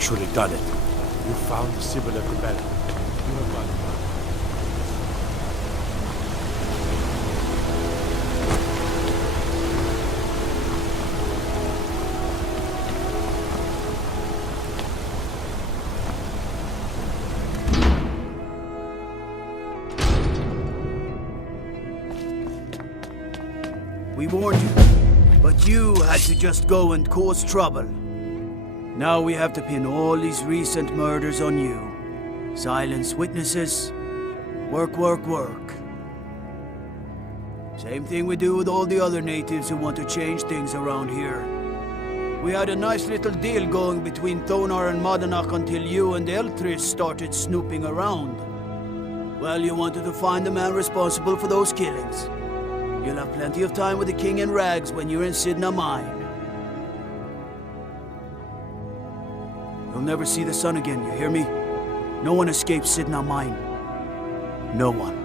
actually done it. You found the Sibyl of the Bell. You have got it. We warned you, but you had to just go and cause trouble. Now we have to pin all these recent murders on you. Silence witnesses. Work, work, work. Same thing we do with all the other natives who want to change things around here. We had a nice little deal going between Thonar and Madanach until you and Elthris started snooping around. Well, you wanted to find the man responsible for those killings. You'll have plenty of time with the king in rags when you're in Cidna mine. You'll never see the sun again, you hear me? No one escapes Cidna mine. No one.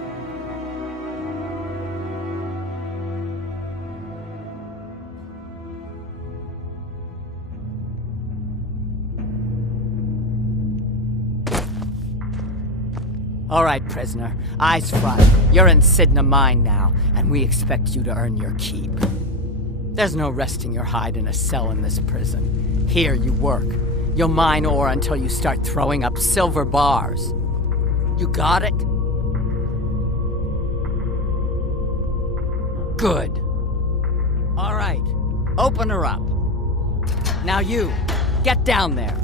All right, prisoner. Eyes front. You're in Cidna mine now, and we expect you to earn your keep. There's no resting your hide in a cell in this prison. Here you work. You'll mine ore until you start throwing up silver bars. You got it? Good. All right. Open her up. Now you, get down there.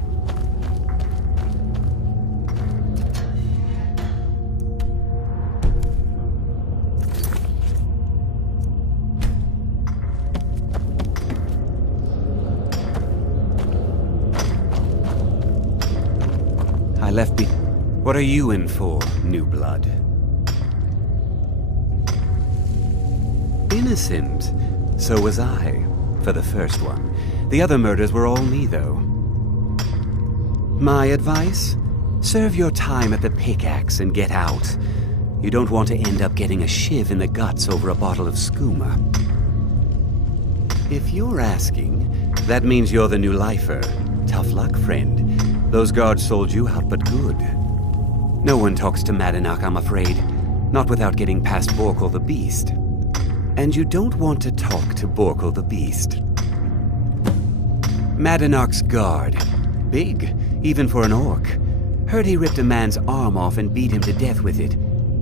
What are you in for, new blood? Innocent. So was I, for the first one. The other murders were all me, though. My advice? Serve your time at the pickaxe and get out. You don't want to end up getting a shiv in the guts over a bottle of skooma. If you're asking, that means you're the new lifer. Tough luck, friend. Those guards sold you out, but good. No one talks to Madanach, I'm afraid. Not without getting past Borkul the Beast. And you don't want to talk to Borkul the Beast. Madanach's guard. Big, even for an orc. Heard he ripped a man's arm off and beat him to death with it.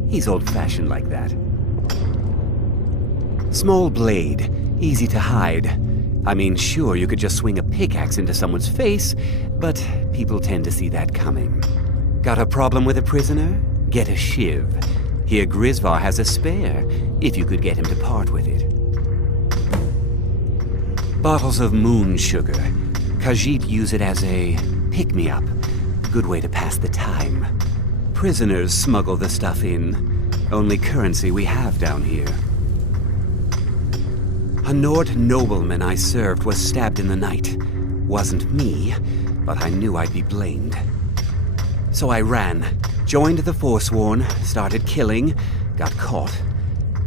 He's old-fashioned like that. Small blade, easy to hide. I mean, sure, you could just swing a pickaxe into someone's face, but people tend to see that coming. Got a problem with a prisoner? Get a shiv. Here Grisvar has a spare, if you could get him to part with it. Bottles of moon sugar. Khajiit use it as a pick-me-up. Good way to pass the time. Prisoners smuggle the stuff in. Only currency we have down here. A Nord nobleman I served was stabbed in the night. Wasn't me, but I knew I'd be blamed. So I ran, joined the Forsworn, started killing, got caught.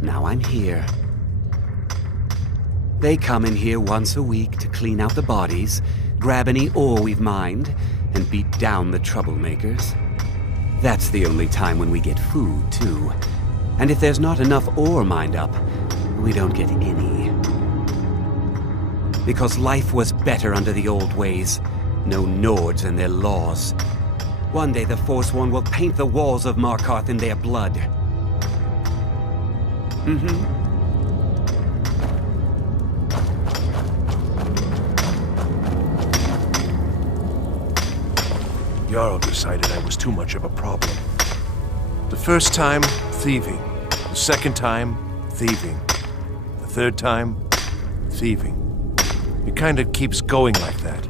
Now I'm here. They come in here once a week to clean out the bodies, grab any ore we've mined, and beat down the troublemakers. That's the only time when we get food, too. And if there's not enough ore mined up, we don't get any. Because life was better under the old ways. No Nords and their laws. One day the Forsworn will paint the walls of Markarth in their blood. Jarl decided I was too much of a problem. The first time, thieving. The second time, thieving. The third time, thieving. It kind of keeps going like that.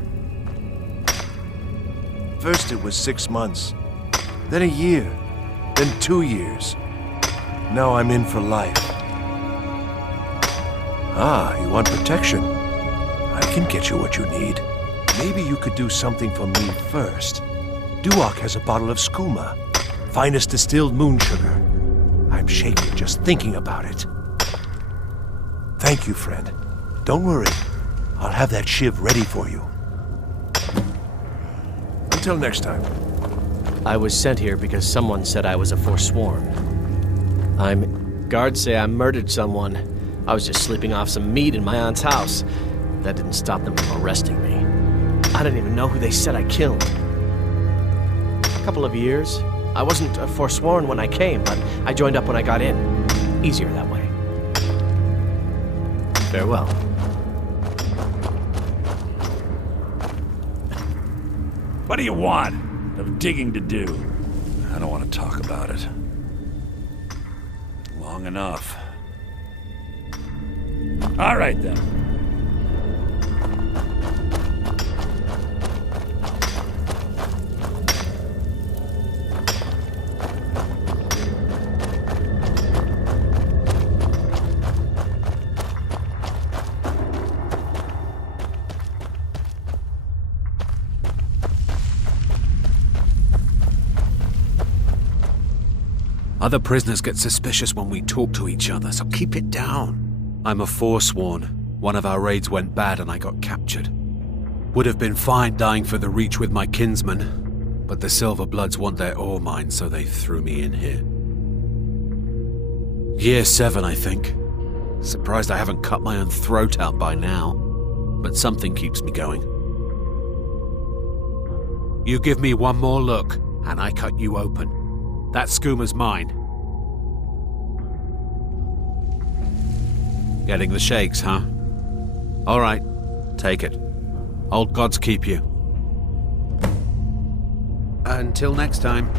First it was 6 months, then a year, then 2 years. Now I'm in for life. Ah, you want protection? I can get you what you need. Maybe you could do something for me first. Duak has a bottle of skooma, finest distilled moon sugar. I'm shaking just thinking about it. Thank you, friend. Don't worry. I'll have that shiv ready for you. Until next time. I was sent here because someone said I was a forsworn. Guards say I murdered someone. I was just sleeping off some meat in my aunt's house. That didn't stop them from arresting me. I don't even know who they said I killed. A couple of years. I wasn't a forsworn when I came, but I joined up when I got in. Easier that way. Farewell. What do you want? Of digging to do? I don't want to talk about it. Long enough. All right, then. Other prisoners get suspicious when we talk to each other, so keep it down. I'm a forsworn. One of our raids went bad and I got captured. Would have been fine dying for the Reach with my kinsmen, but the Silver Bloods want their ore mine, so they threw me in here. Year 7, I think. Surprised I haven't cut my own throat out by now, but something keeps me going. You give me one more look, and I cut you open. That skooma's mine. Getting the shakes, huh? All right, take it. Old gods keep you. Until next time.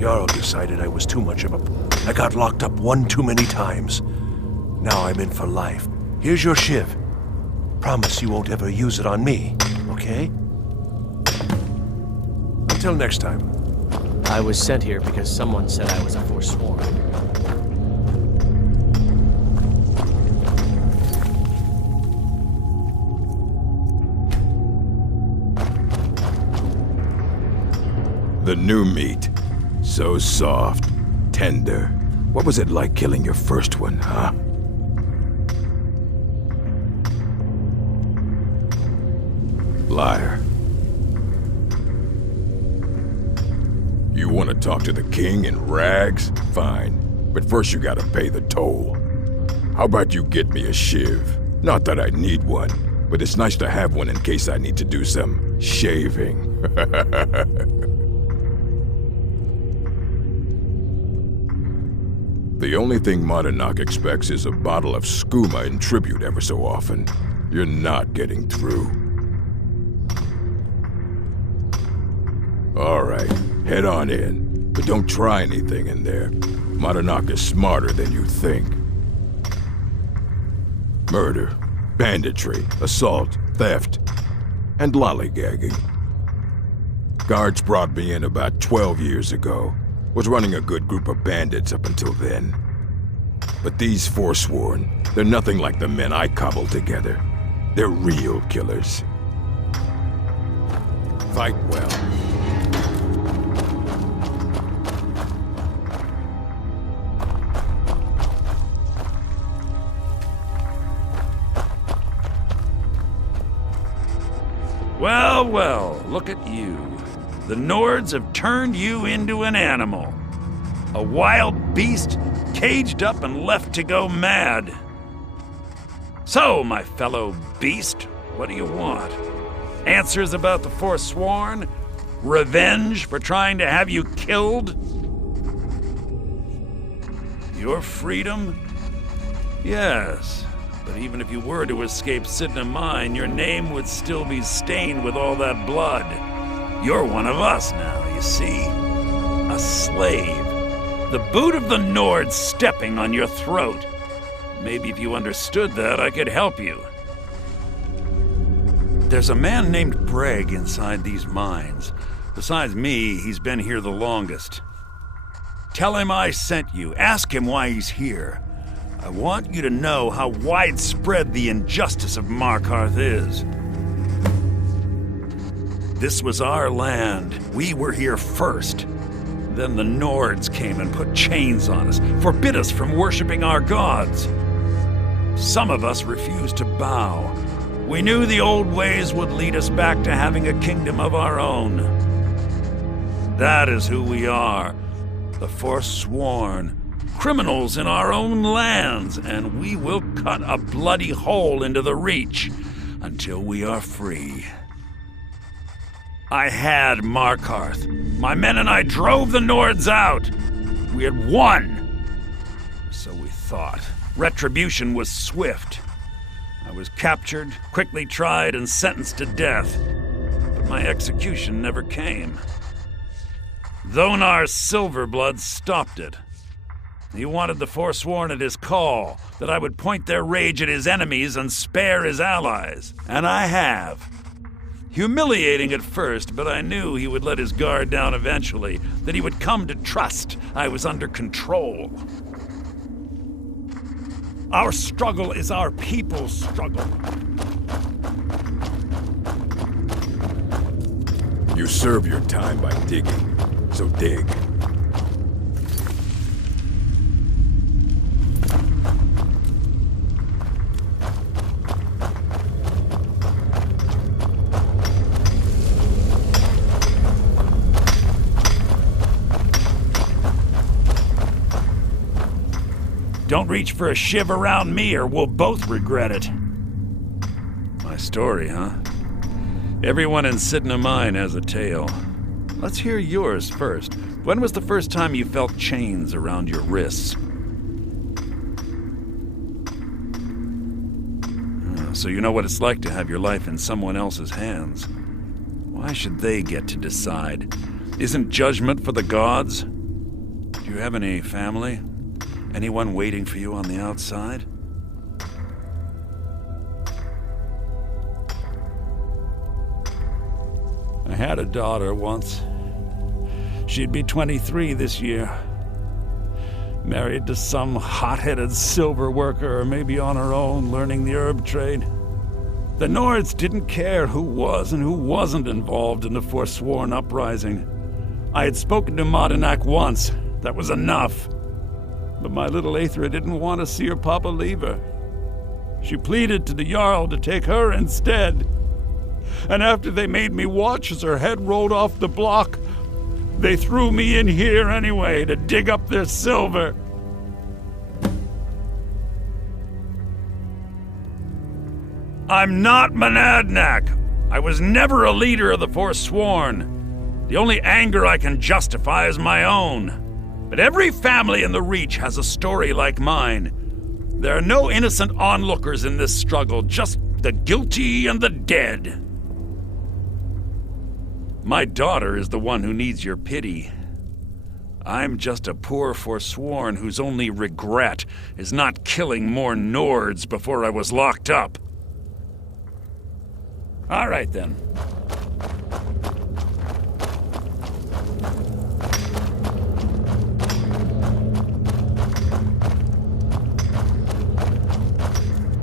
Jarl decided I was too much of a... I got locked up one too many times. Now I'm in for life. Here's your shiv. Promise you won't ever use it on me, okay? Until next time. I was sent here because someone said I was a forsworn. The new meat. So soft, tender. What was it like killing your first one, huh? Liar. You want to talk to the king in rags? Fine. But first you gotta pay the toll. How about you get me a shiv? Not that I need one, but it's nice to have one in case I need to do some shaving. The only thing Monadnock expects is a bottle of skooma in tribute ever so often. You're not getting through. All right, head on in, but don't try anything in there. Monadnock is smarter than you think. Murder, banditry, assault, theft, and lollygagging. Guards brought me in about 12 years ago. Was running a good group of bandits up until then. But these forsworn, they're nothing like the men I cobbled together. They're real killers. Fight well. Well, well, look at you. The Nords have turned you into an animal. A wild beast, caged up and left to go mad. So, my fellow beast, what do you want? Answers about the Forsworn? Revenge for trying to have you killed? Your freedom? Yes. But even if you were to escape Cidna Mine, your name would still be stained with all that blood. You're one of us now, you see. A slave. The boot of the Nord stepping on your throat. Maybe if you understood that, I could help you. There's a man named Breg inside these mines. Besides me, he's been here the longest. Tell him I sent you. Ask him why he's here. I want you to know how widespread the injustice of Markarth is. This was our land. We were here first. Then the Nords came and put chains on us, forbid us from worshiping our gods. Some of us refused to bow. We knew the old ways would lead us back to having a kingdom of our own. That is who we are, the forsworn, criminals in our own lands, and we will cut a bloody hole into the Reach until we are free. I had Markarth. My men and I drove the Nords out. We had won. So we thought. Retribution was swift. I was captured, quickly tried, and sentenced to death. But my execution never came. Dhonar's Silverblood stopped it. He wanted the Forsworn at his call, that I would point their rage at his enemies and spare his allies. And I have. Humiliating at first, but I knew he would let his guard down eventually, that he would come to trust I was under control. Our struggle is our people's struggle. You serve your time by digging, so dig. Don't reach for a shiv around me or we'll both regret it. My story, huh? Everyone in Cidna Mine has a tale. Let's hear yours first. When was the first time you felt chains around your wrists? So you know what it's like to have your life in someone else's hands. Why should they get to decide? Isn't judgment for the gods? Do you have any family? Anyone waiting for you on the outside? I had a daughter once. She'd be 23 this year. Married to some hot-headed silver worker, or maybe on her own, learning the herb trade. The Nords didn't care who was and who wasn't involved in the Forsworn uprising. I had spoken to Madanak once. That was enough. But my little Aethra didn't want to see her papa leave her. She pleaded to the Jarl to take her instead. And after they made me watch as her head rolled off the block, they threw me in here anyway to dig up their silver. I'm not Monadnak. I was never a leader of the Forsworn. The only anger I can justify is my own. But every family in the Reach has a story like mine. There are no innocent onlookers in this struggle, just the guilty and the dead. My daughter is the one who needs your pity. I'm just a poor Forsworn whose only regret is not killing more Nords before I was locked up. All right, then.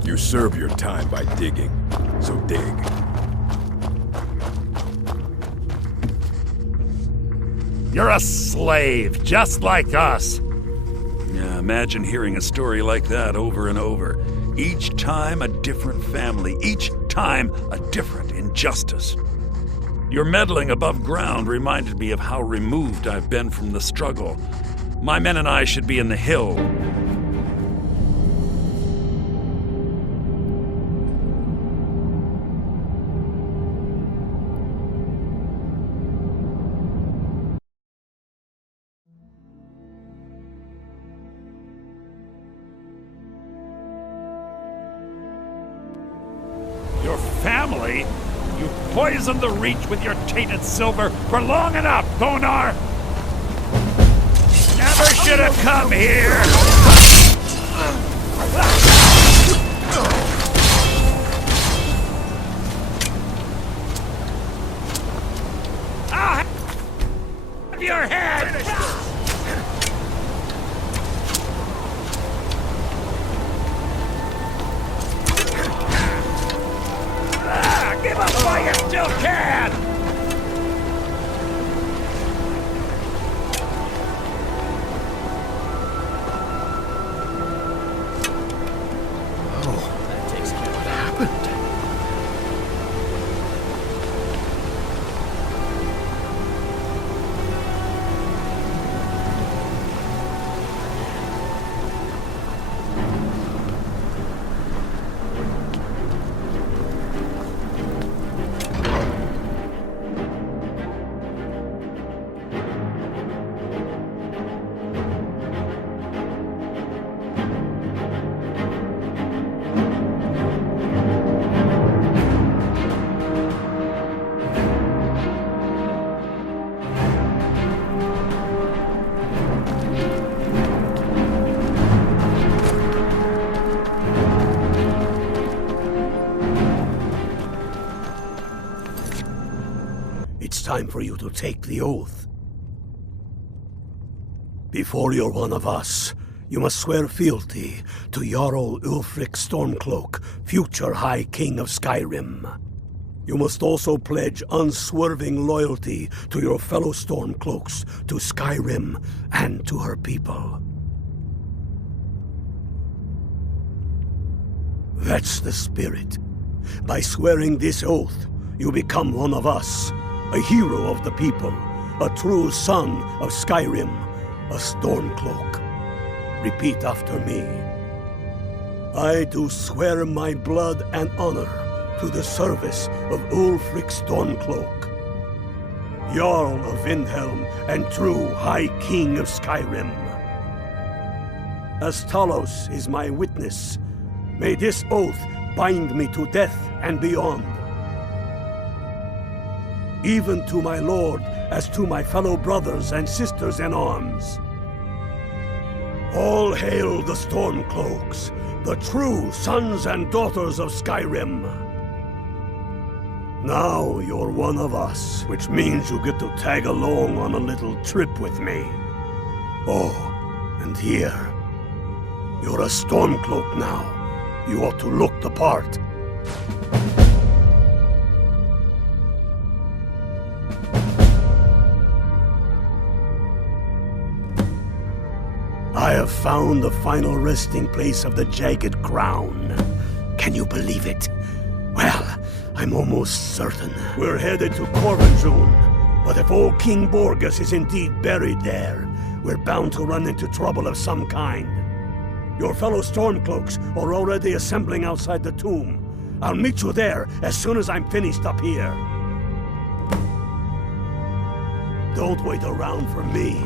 You serve your time by digging, so dig. You're a slave, just like us. Yeah, imagine hearing a story like that over and over. Each time a different family, each time a different injustice. Your meddling above ground reminded me of how removed I've been from the struggle. My men and I should be in the hill. Your family? You poisoned the Reach with your tainted silver for long enough, Thonar! Never should have come here! I'll have your head! Give up while you still can! time for you to take the oath. Before you're one of us, you must swear fealty to Jarl Uflric Stormcloak, future High King of Skyrim. You must also pledge unswerving loyalty to your fellow Stormcloaks, to Skyrim, and to her people. That's the spirit. By swearing this oath, you become one of us, a hero of the people, a true son of Skyrim, a Stormcloak. Repeat after me. I do swear my blood and honor to the service of Ulfric Stormcloak, Jarl of Windhelm and true High King of Skyrim. As Talos is my witness, may this oath bind me to death and beyond. Even to my lord, as to my fellow brothers and sisters in arms. All hail the Stormcloaks, the true sons and daughters of Skyrim. Now you're one of us, which means you get to tag along on a little trip with me. Oh, and here, you're a Stormcloak now. You ought to look the part. I have found the final resting place of the Jagged Crown. Can you believe it? Well, I'm almost certain. We're headed to Corvinjune, but if old King Borgus is indeed buried there, we're bound to run into trouble of some kind. Your fellow Stormcloaks are already assembling outside the tomb. I'll meet you there as soon as I'm finished up here. Don't wait around for me.